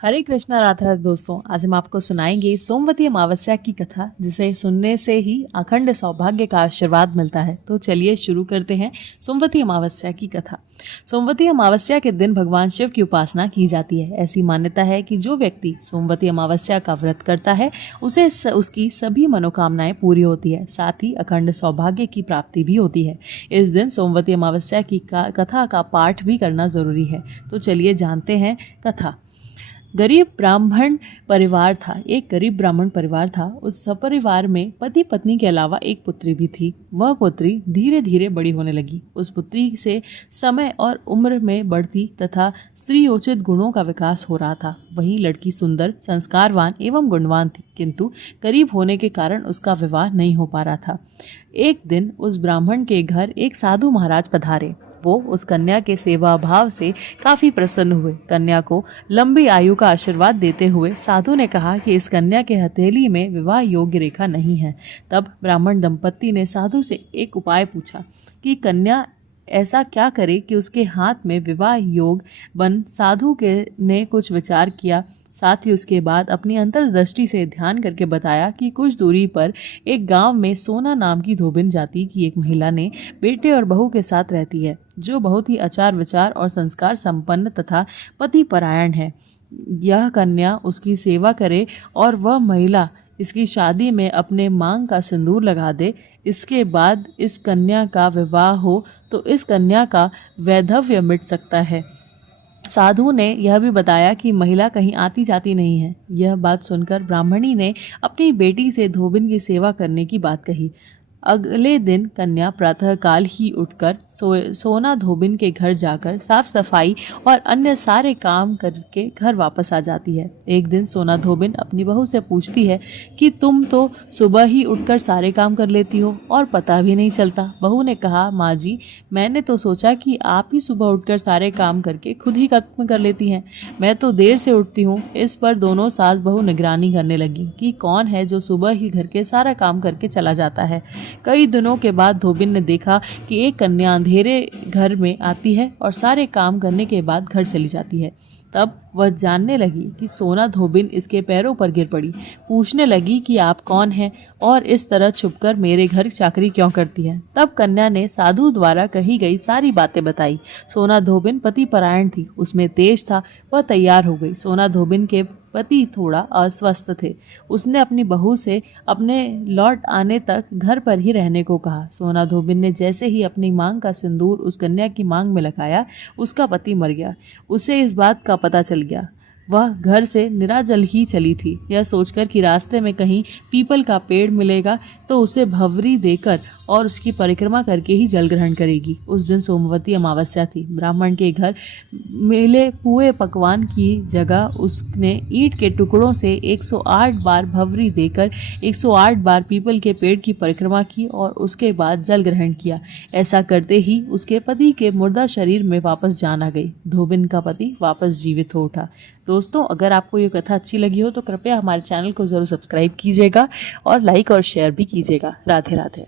हरे कृष्णा राधे राधे दोस्तों, आज हम आपको सुनाएंगे सोमवती अमावस्या की कथा, जिसे सुनने से ही अखंड सौभाग्य का आशीर्वाद मिलता है। तो चलिए शुरू करते हैं सोमवती अमावस्या की कथा। सोमवती अमावस्या के दिन भगवान शिव की उपासना की जाती है। ऐसी मान्यता है कि जो व्यक्ति सोमवती अमावस्या का व्रत करता है उसे उसकी सभी मनोकामनाएं पूरी होती है, साथ ही अखंड सौभाग्य की प्राप्ति भी होती है। इस दिन सोमवती अमावस्या की कथा का पाठ भी करना जरूरी है। तो चलिए जानते हैं कथा। गरीब ब्राह्मण परिवार था। एक गरीब ब्राह्मण परिवार था। उस सपरिवार में पति पत्नी के अलावा एक पुत्री भी थी। वह पुत्री धीरे धीरे बड़ी होने लगी। उस पुत्री से समय और उम्र में बढ़ती तथा स्त्रीयोचित गुणों का विकास हो रहा था। वही लड़की सुंदर, संस्कारवान एवं गुणवान थी, किंतु गरीब होने के कारण उसका विवाह नहीं हो पा रहा था। एक दिन उस ब्राह्मण के घर एक साधु महाराज पधारे। वो उस कन्या के सेवा भाव से काफी प्रसन्न हुए। कन्या को लंबी आयु का आशीर्वाद देते हुए साधु ने कहा कि इस कन्या के हथेली में विवाह योग्य रेखा नहीं है। तब ब्राह्मण दंपत्ति ने साधु से एक उपाय पूछा कि कन्या ऐसा क्या करे कि उसके हाथ में विवाह योग बन। साधु ने कुछ विचार किया, साथ ही उसके बाद अपनी अंतर्दृष्टि से ध्यान करके बताया कि कुछ दूरी पर एक गांव में सोना नाम की धोबिन जाति की एक महिला ने बेटे और बहू के साथ रहती है, जो बहुत ही आचार विचार और संस्कार संपन्न तथा पति परायण है। यह कन्या उसकी सेवा करे और वह महिला इसकी शादी में अपने मांग का सिंदूर लगा दे। इसके बाद इस कन्या का विवाह हो तो इस कन्या का वैधव्य मिट सकता है। साधु ने यह भी बताया कि महिला कहीं आती जाती नहीं है। यह बात सुनकर ब्राह्मणी ने अपनी बेटी से धोबिन की सेवा करने की बात कही। अगले दिन कन्या प्रातःकाल ही उठकर सोना धोबिन के घर जाकर साफ सफाई और अन्य सारे काम करके घर वापस आ जाती है। एक दिन सोना धोबिन अपनी बहू से पूछती है कि तुम तो सुबह ही उठकर सारे काम कर लेती हो और पता भी नहीं चलता। बहू ने कहा, माँ जी, मैंने तो सोचा कि आप ही सुबह उठकर सारे काम करके खुद ही खत्म कर लेती हैं। मैं तो देर से उठती हूँ। इस पर दोनों सास बहू निगरानी करने लगी कि कौन है जो सुबह ही घर के सारा काम करके चला जाता है। कई दिनों के बाद धोबिन ने देखा कि एक कन्या अंधेरे घर में आती है और सारे काम करने के बाद घर चली जाती है। तब वह जानने लगी कि सोना धोबिन इसके पैरों पर गिर पड़ी। पूछने लगी कि आप कौन हैं और इस तरह छुपकर मेरे घर चाकरी क्यों करती है। तब कन्या ने साधु द्वारा कही गई सारी बातें बताई। सोना धोबिन पति परायण थी, उसमें तेज था। वह तैयार हो गई। सोना धोबिन के पति थोड़ा अस्वस्थ थे। उसने अपनी बहू से अपने लौट आने तक घर पर ही रहने को कहा। सोना धोबिन ने जैसे ही अपनी मांग का सिंदूर उस कन्या की मांग में लगाया, उसका पति मर गया। उसे इस बात का पता चल गया। वह घर से निराजल ही चली थी, यह सोचकर कि रास्ते में कहीं पीपल का पेड़ मिलेगा तो उसे भवरी देकर और उसकी परिक्रमा करके ही जल ग्रहण करेगी। उस दिन सोमवती अमावस्या थी। ब्राह्मण के घर मिले पुए पकवान की जगह उसने ईंट के टुकड़ों से 108 बार भवरी देकर 108 बार पीपल के पेड़ की परिक्रमा की और उसके बाद जल ग्रहण किया। ऐसा करते ही उसके पति के मुर्दा शरीर में वापस जान आ गई। धोबिन का पति वापस जीवित हो उठा। दोस्तों, अगर आपको ये कथा अच्छी लगी हो तो कृपया हमारे चैनल को ज़रूर सब्सक्राइब कीजिएगा और लाइक और शेयर भी कीजिएगा। राधे राधे।